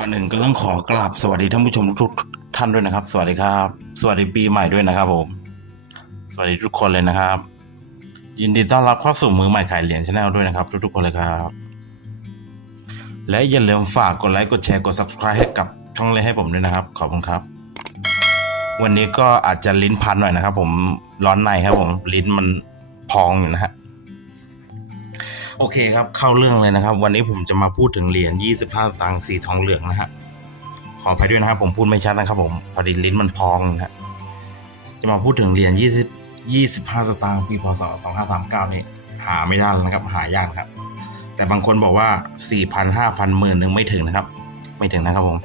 ก่อนหนึ่งก็ต้องขอกราบสวัสดีท่านผู้ชมทุกท่านด้วยนะครับ สวัสดีครับ สวัสดีปีใหม่ด้วยนะครับผม สวัสดีทุกคนเลยนะครับ ยินดีต้อนรับเข้าสู่มือใหม่ขายเหรียญชาแนลด้วยนะครับ ทุกๆคนเลยครับ และอย่าลืมฝากกดไลค์กดแชร์กด subscribe ให้กับช่องเล่ให้ผมด้วยนะครับ ขอบคุณครับ วันนี้ก็อาจจะลิ้นพันหน่อยนะครับ ผมร้อนในครับผมลิ้นมันพองอยู่นะฮะ โอเคครับเข้าเรื่องเลยนะครับ วันนี้ผมจะมาพูดถึงเหรียญ 25สตางค์สีทองเหลืองนะฮะขออภัยด้วยนะครับผมพูดไม่ชัดนะครับ ผมพอดีลิ้นมันพองนะฮะจะมาพูดถึงเหรียญ20 25 สตางค์ปีพศ 2539 นี่หาไม่ได้แล้วนะครับ หายากนะครับ แต่บางคนบอกว่า 4,000 5,000หมื่นหนึ่งไม่ถึงนะครับ ไม่ถึงนะครับผม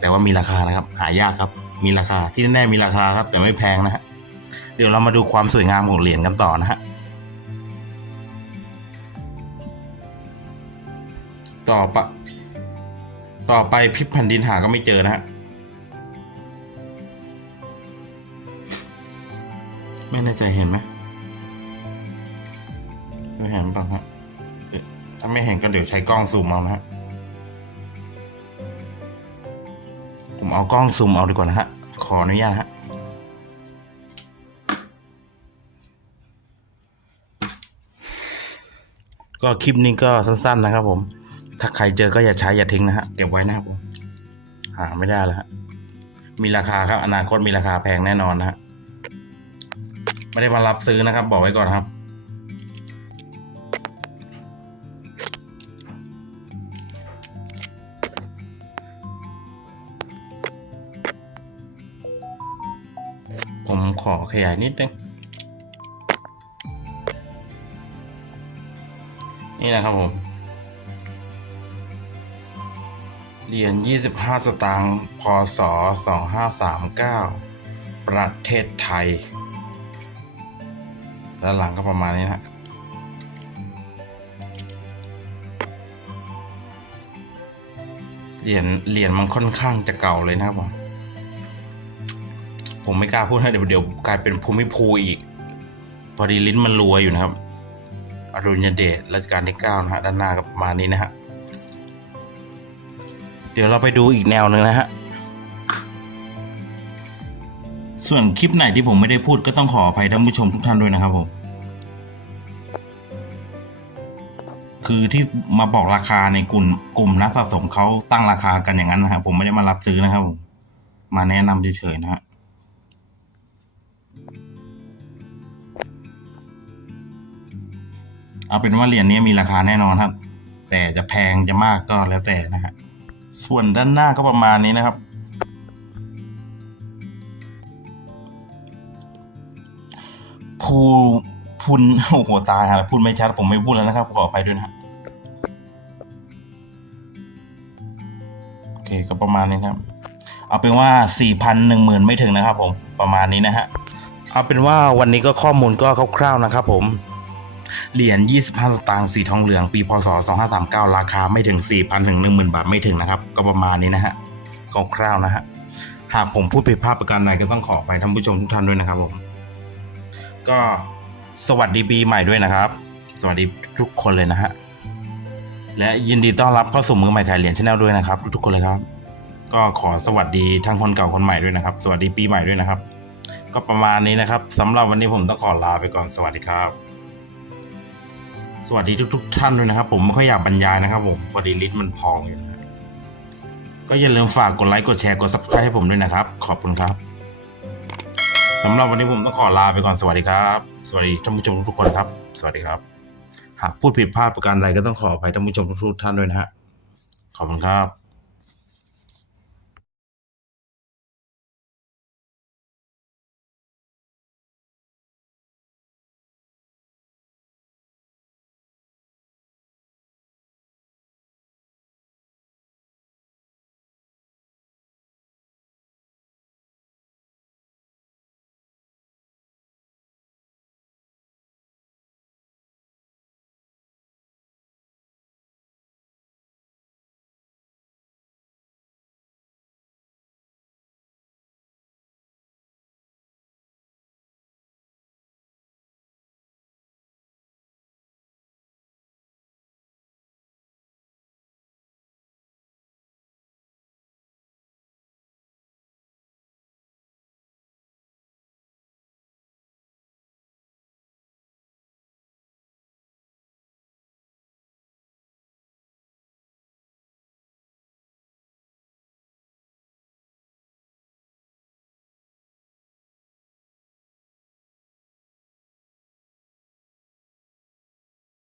แต่ว่ามีราคานะครับ หายากครับ มีราคาที่แน่ๆมีราคาครับ แต่ไม่แพงนะฮะเดี๋ยวเรามาดูความสวยงามของเหรียญกันต่อนะฮะ ต่อปะต่อไปพิบแผ่นดินหาก็ไม่เจอนะฮะ ไม่แน่ใจเห็นไหมไม่เห็นบ้างฮะเอ๊ะถ้าไม่เห็นก็เดี๋ยวใช้กล้องซูมเอานะฮะ ผมเอากล้องซูมเอาดีกว่านะฮะ ขออนุญาตฮะก็คลิปนี้ก็สั้น ๆ นะครับผม ถ้าใครเจอก็อย่าใช้อย่าทิ้งนะฮะเก็บไว้นะครับผมหาไม่ได้แล้วฮะมีราคาครับ อนาคตมีราคาแพงแน่นอนนะฮะไม่ได้มารับซื้อนะครับ บอกไว้ก่อนครับ ผมขอขยายนิดนึงนี่นะครับผม เหรียญ 25 สตางค์ พศ 2539 ประเทศไทย ด้านหลังก็ประมาณนี้นะเหรียญเหรียญมันค่อนข้างจะเก่าเลยนะครับผม ผมไม่กล้าพูดให้เดี๋ยวเดี๋ยวกลายเป็นภูมิภูอีก พอดีลิ้นมันรัวอยู่นะครับ อรุณเดชรัชกาลที่เก้านะฮะ ด้านหน้าก็ประมาณนี้นะฮะ เดี๋ยวเราไปดูอีกแนวหนึ่งนะฮะ ส่วนคลิปไหนที่ผมไม่ได้พูดก็ต้องขออภัยท่านผู้ชมทุกท่านด้วยนะครับผม คือที่มาบอกราคาในกลุ่มกลุ่มนักสะสมเขาตั้งราคากันอย่างนั้นนะครับผมไม่ได้มารับซื้อนะครับผมมาแนะนำเฉยๆนะฮะเอาเป็นว่าเหรียญนี้มีราคาแน่นอนครับ แต่จะแพงจะมากก็แล้วแต่นะฮะ ส่วนด้านหน้าก็ประมาณนี้นะครับ พูพุนโอ้โหตายฮะพูดไม่ชัดผมไม่พูดแล้วนะครับ ขออภัยด้วยนะฮะโอเคก็ประมาณนี้ครับ เอาเป็นว่าสี่พันหนึ่งหมื่นไม่ถึงนะครับ ผมประมาณนี้นะฮะเอาเป็นว่าวันนี้ก็ข้อมูลก็คร่าวๆนะครับ ผม เหรียญ 25 สตางค์สีทองเหลืองปีพศ 2539 ราคาไม่ถึง 4,000 ถึง 10,000 บาทไม่ถึงนะครับ ก็ประมาณนี้นะฮะคร่าวๆนะฮะ หากผมพูดผิดพลาดประการใดก็ต้องขอไปท่านผู้ชมทุกท่านด้วยนะครับผม ก็สวัสดีปีใหม่ด้วยนะครับ สวัสดีทุกคนเลยนะฮะ และยินดีต้อนรับเข้าสู่มือใหม่ขายเหรียญชาแนลด้วยนะครับ ทุกๆคนเลยครับ ก็ขอสวัสดีทั้งคนเก่าคนใหม่ด้วยนะครับ สวัสดีปีใหม่ด้วยนะครับ ก็ประมาณนี้นะครับสำหรับวันนี้ผมต้องขอลาไปก่อนสวัสดีครับ สวัสดีทุกๆท่านด้วยนะครับ ผมไม่ค่อยอยากบรรยายนะครับผมพอดีลิ้นมันพองอยู่นะก็อย่าลืมฝากกดไลค์กดแชร์กด subscribe ให้ผมด้วยนะครับ ขอบคุณครับสำหรับวันนี้ผมต้องขอลาไปก่อนสวัสดีครับ สวัสดีท่านผู้ชมทุกๆคนครับ สวัสดีครับ หากพูดผิดพลาดประการใดก็ต้องขออภัยท่านผู้ชมทุกๆท่านด้วยนะฮะขอบคุณครับ